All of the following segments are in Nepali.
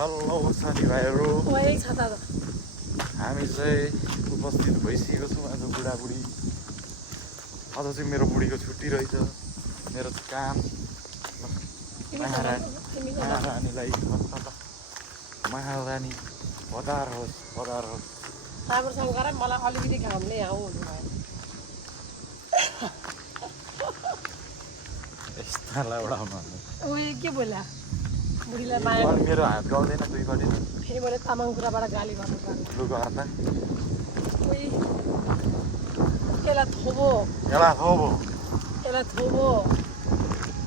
हेलो साथीभाइहरू ओए छाता त हामी चाहिँ उपस्थित भइसकेको छौँ आज बुढाबुढी आज चाहिँ मेरो बुढीको छुट्टी रहेछ मेरो चाहिँ काम महारानीलाई महारानी पधारोस् पधारोस् राम्रोसँग गर मलाई अलिकति घामले आऊ यस्ता लाउडाउनु ओए के बोला बुढीलाई माया मेरो हात गाउँदैन दुईपट्टि फेरि मैले तामाङ कुराबाट गाली गर्नु पर्ने लु गर्दा ओए यसलाई थोबो यसलाई थोबो यसलाई थोबो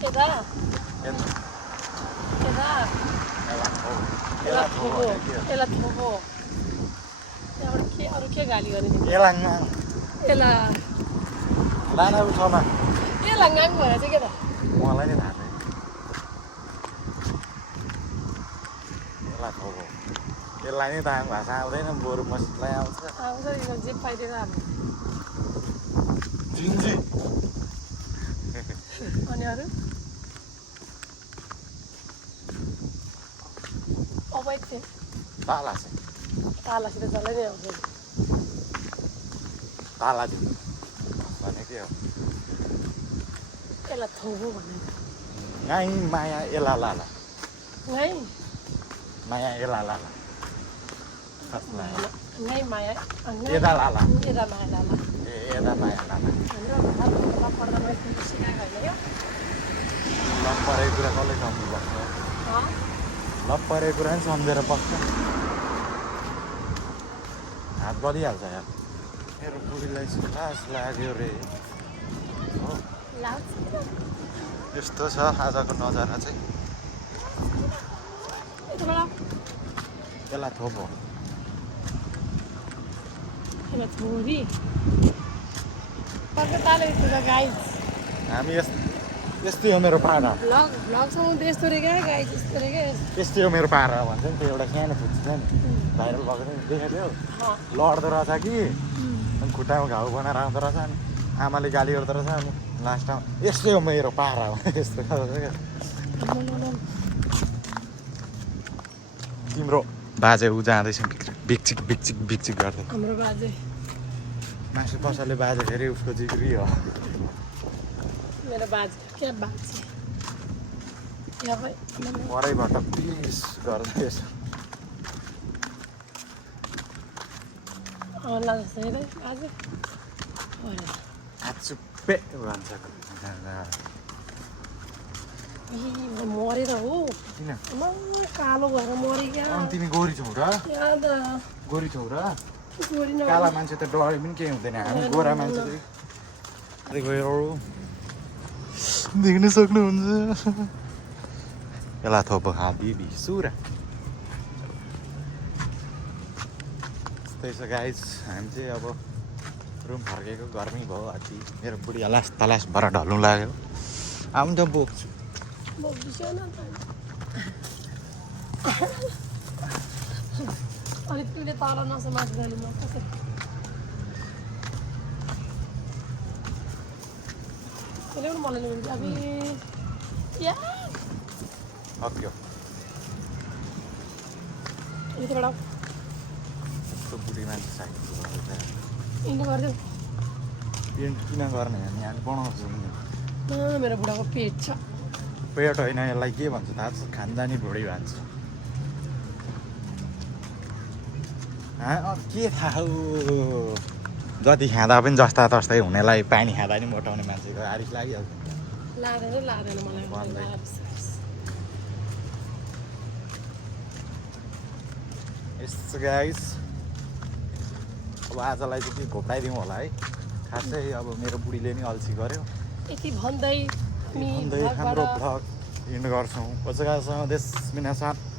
यता यसलाई थोबो यसलाई थोबो त्यहाँबाट के अरू के गाली गर्ने यसलाई यसलाई लाना उठाउन यसलाई गाङ भनेर चाहिँ के त मलाई नि थाहा छैन यसलाई थोबो यसलाई नै तामाङ भाषा आउँदैन बरु मसितलाई आउँछ आउँछ नि जे पाइदिएर अब जिन्जी अनि अरू अवैध थियो ताला चाहिँ तालासित जसलाई नै आउँछ ताला दिनु भने के हो यसलाई थोबो भने गाई माया एला लाला गाई माया एला लाला कसलाई गाई माया एदा लाला यता माया लाला ए एदा माया लाला हाम्रो भाषा पढ्दा सिकाएको होइन यो लप परेको कुरा कसले सम्झु बस्छ लप परेको कुरा नि सम्झेर बस्छ हात बलिहाल्छ यार मेरो बुढीलाई चाहिँ लाज लाग्यो रे हो यस्तो छ आजको नजारा चाहिँ यसलाई थोपो यसलाई थोरी गाई हामी यस्तै हो मेरो पारा भ्लगसँग त यस्तो रे क्या गाई त्यस्तो रे क्या यस्तै हो मेरो पारा भन्छ नि त्यो एउटा सानो फुच्ची छ नि भाइरल भएको थियो देखाइदियो लड्दो रहेछ कि अनि खुट्टामा घाउ बनाएर आउँदो रहेछ अनि आमाले गाली गर्दो रहेछ अनि लास्टमा यस्तै हो मेरो पारा यस्तो खालको क्या तिम्रो बाजे ऊ जाँदैछ बिकचिक बिकचिक बिकचिक गर्दै हाम्रो बाजे मासु पसलले बाजे फेरि उसको जिग्री हो मेरो बाजे क्या बाजे परैबाट पिस गर्दैछ औँला जस्तो हेर्दै बाजे चुप्पे भन्छ मरेर हो किन कालो भएर मरे क्या अनि तिमी गोरी छौ र गोरी छौ र काला मान्छे त डरे पनि केही हुँदैन हामी गोरा मान्छे देख्न सक्नुहुन्छ यसलाई थोप बिबी सुरा त्यस्तै छ गाइज हामी चाहिँ अब रुम फर्केको गर्मी भयो अति मेरो बुढी हलास तलास भएर ढल्नु लाग्यो आउनु त बोक्छु अनि तिमीले तल नसमाज गरी म कसरी ल्याउनु मलाई ल्याउनु अब या सक्यो यतिबाट यस्तो बुढी मान्छे साइड इन्डो गरिदेऊ पेन्ट किन गर्ने हामी हामी बनाउँछौँ नि मेरो बुढाको पेट छ पेट होइन यसलाई के भन्छ थाहा छ खानदानी भुँडी भन्छ के थाहा हो जति खाँदा पनि जस्ता तस्तै हुनेलाई पानी खाँदा पनि मोटाउने मान्छेको आरिस लागिहाल्छ लाँदैन मलाई यस्तो गाइस अब आजलाई चाहिँ के घोप्टाइदिउँ होला है खासै अब मेरो बुढीले नि अल्छी गर्यो यति भन्दै हाम्रो भ्लग इन्ड गर्छौँ पछिका देश मिना साथ